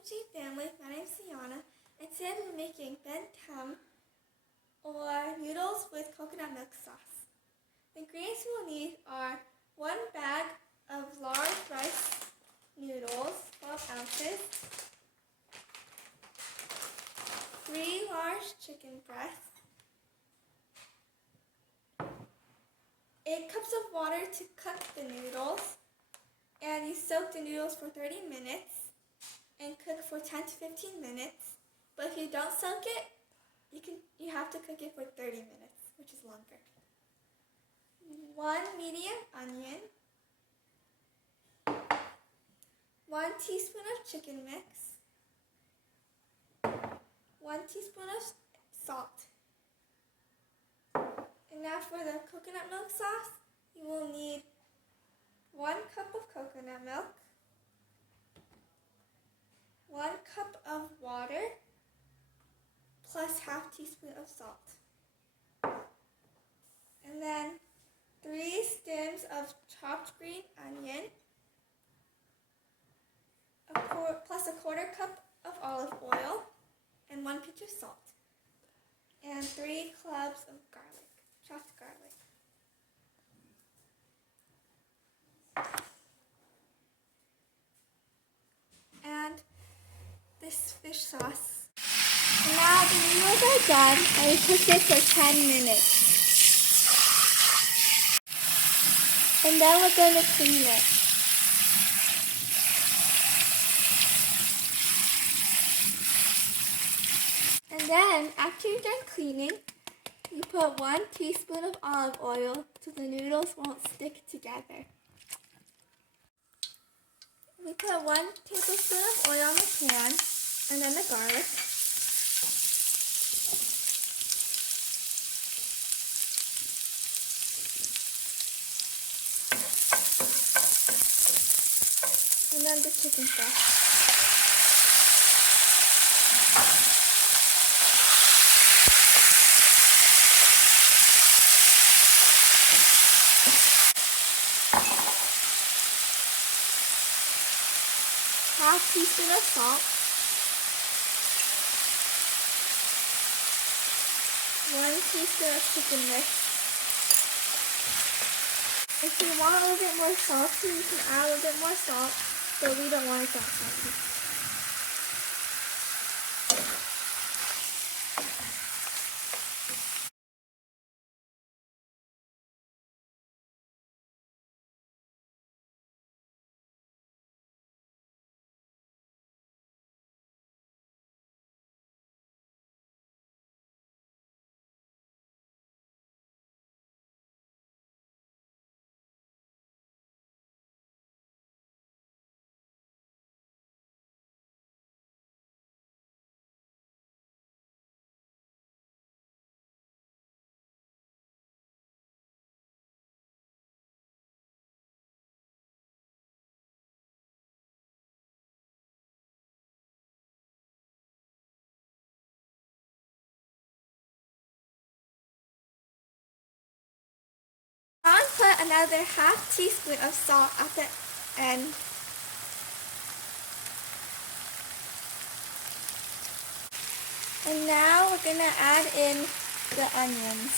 TBSP family, my name is Sienna, and today we're making Banh Tam or noodles with coconut milk sauce. The ingredients we'll need are 1 bag of large rice noodles, 12 ounces, 3 large chicken breasts, 8 cups of water to cook the noodles, and you soak the noodles for 30 minutes and cook for 10 to 15 minutes. But if you don't soak it, you have to cook it for 30 minutes, which is longer. 1 medium onion, 1 teaspoon of chicken mix, 1 teaspoon of salt. And now for the coconut milk sauce, you will need 1 cup of coconut milk, 1 cup of water, plus half teaspoon of salt. And then 3 stems of chopped green onion, plus a 1/4 cup of olive oil, and 1 pinch of salt. And 3 cloves of garlic, chopped garlic. And this fish sauce. Now the noodles are done and we cook it for 10 minutes. And then we're going to clean it. And then after you're done cleaning, you put 1 teaspoon of olive oil so the noodles won't stick together. We put 1 tablespoon of oil on the pan and then the garlic. And then the chicken breast. Half teaspoon of salt, 1 teaspoon of chicken mix. If you want a little bit more salty, you can add a little bit more salt, but we don't want it that salty. I'll put another half teaspoon of salt at the end. And now we're going to add in the onions.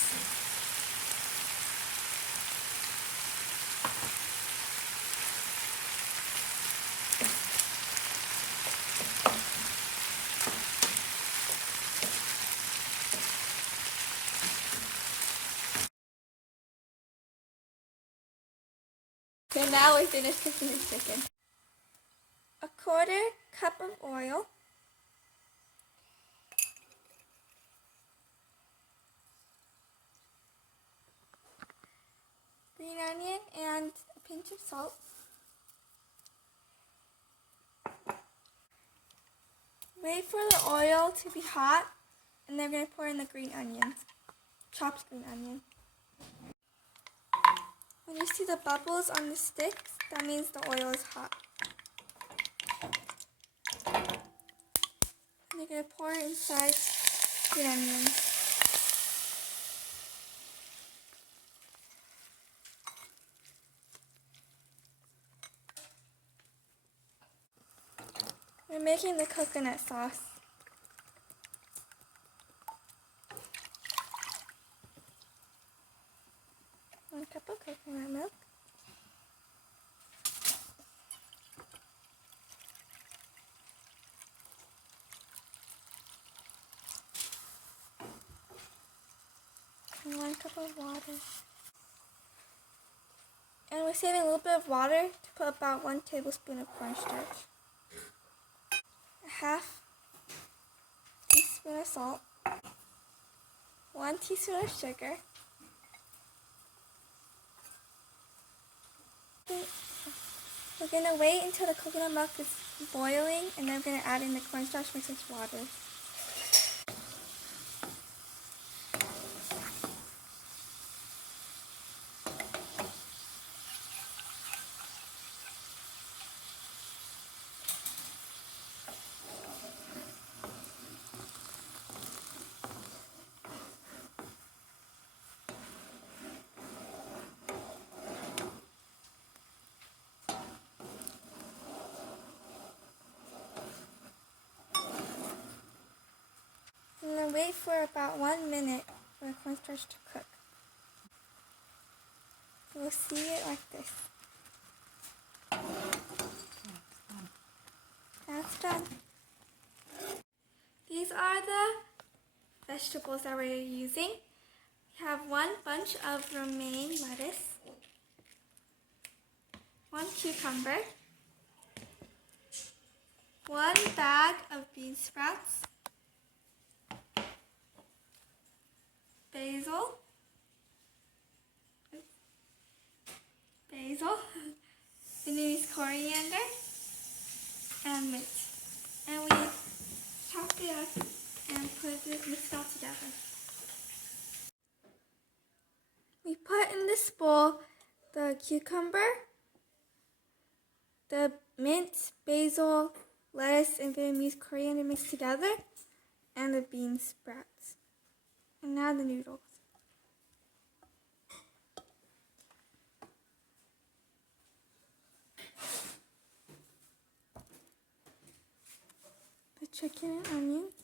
So now we finished cooking the chicken. 1/4 cup of oil. Green onion and a pinch of salt. Wait for the oil to be hot, and then we're going to pour in the green onions, chopped green onion. When you see the bubbles on the sticks, that means the oil is hot. And you're going to pour inside the onions. We're making the coconut sauce. One cup of coconut milk. And 1 cup of water. And we're saving a little bit of water to put about 1 tablespoon of cornstarch. A half teaspoon of salt. 1 teaspoon of sugar. We're going to wait until the coconut milk is boiling, and then we're going to add in the cornstarch mixed with water. And then wait for about 1 minute for the cornstarch to cook. We'll see it like this. That's done. These are the vegetables that we're using. We have 1 bunch of romaine lettuce, 1 cucumber, 1 bag of bean sprouts, basil, Vietnamese coriander, and mint. And we chop it up and mix it all together. We put in this bowl the cucumber, the mint, basil, lettuce, and Vietnamese coriander mixed together, and the bean sprouts. And now the noodles. The chicken and onions.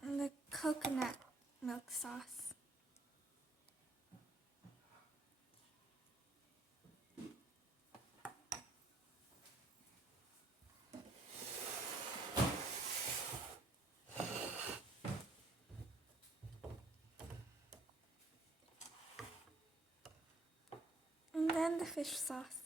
And the coconut milk sauce. And then the fish sauce.